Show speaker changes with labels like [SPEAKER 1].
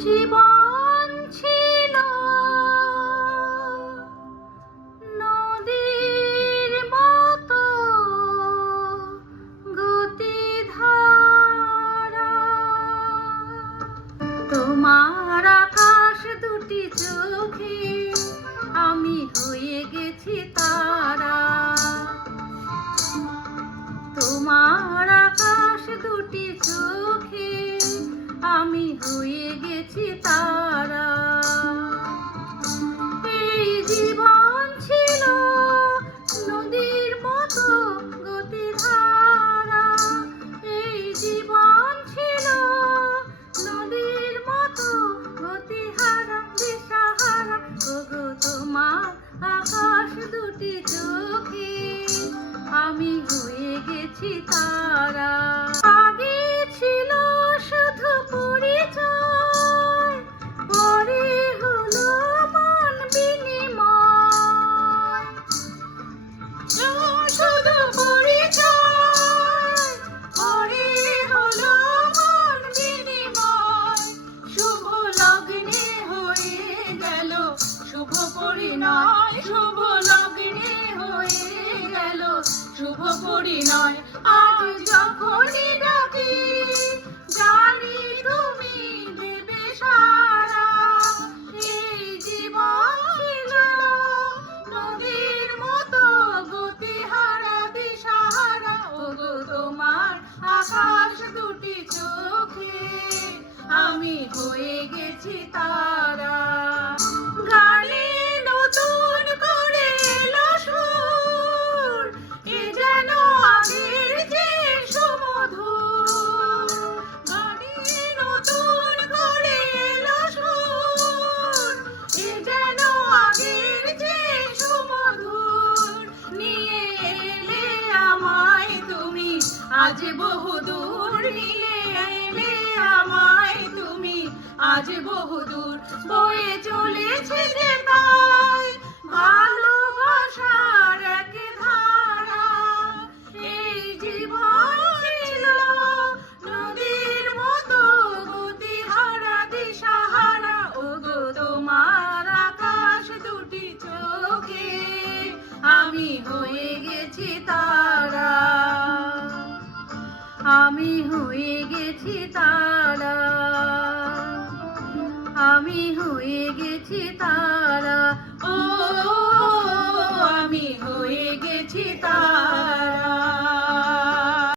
[SPEAKER 1] জীবন ছিল। নদীর মতো গতিধারা। তোমার আকাশ দুটি চোখে আমি হয়ে গেছি তারা। তোমার আকাশ দুটি চোখে আমি হয়ে গেছি তারা। এই জীবন ছিল নদীর মতো গতি গতিধারা। এই জীবন ছিল নদীর মতো গতিহারা দিশাহারা। ওগো, তোমার আকাশ দুটি চোখে আমি হয়ে গেছি তারা। শুভ পরিণয় আজ যখনই ডাকি, জানি তুমি দেবে সারা। এই জীবন ছিল নদীর মতো গতিহারা দিশাহারা। ওগো, তোমার আকাশ দুটি চোখে আমি হয়ে গেছি তারা। আজ বহুদূর নিয়ে এলে আমায় তুমি। আজ বহুদূর বয়ে চলেছে যে তাই। ভালোবাসার এক ধারা এই জীবন ছিল। নদীর মতো গতিহারা দিশাহারা। ওগো, তোমার আকাশ দুটি চোখে। আমি হয়ে আমি হয়ে গেছি তারা। আমি হয়ে গেছি তারা। ও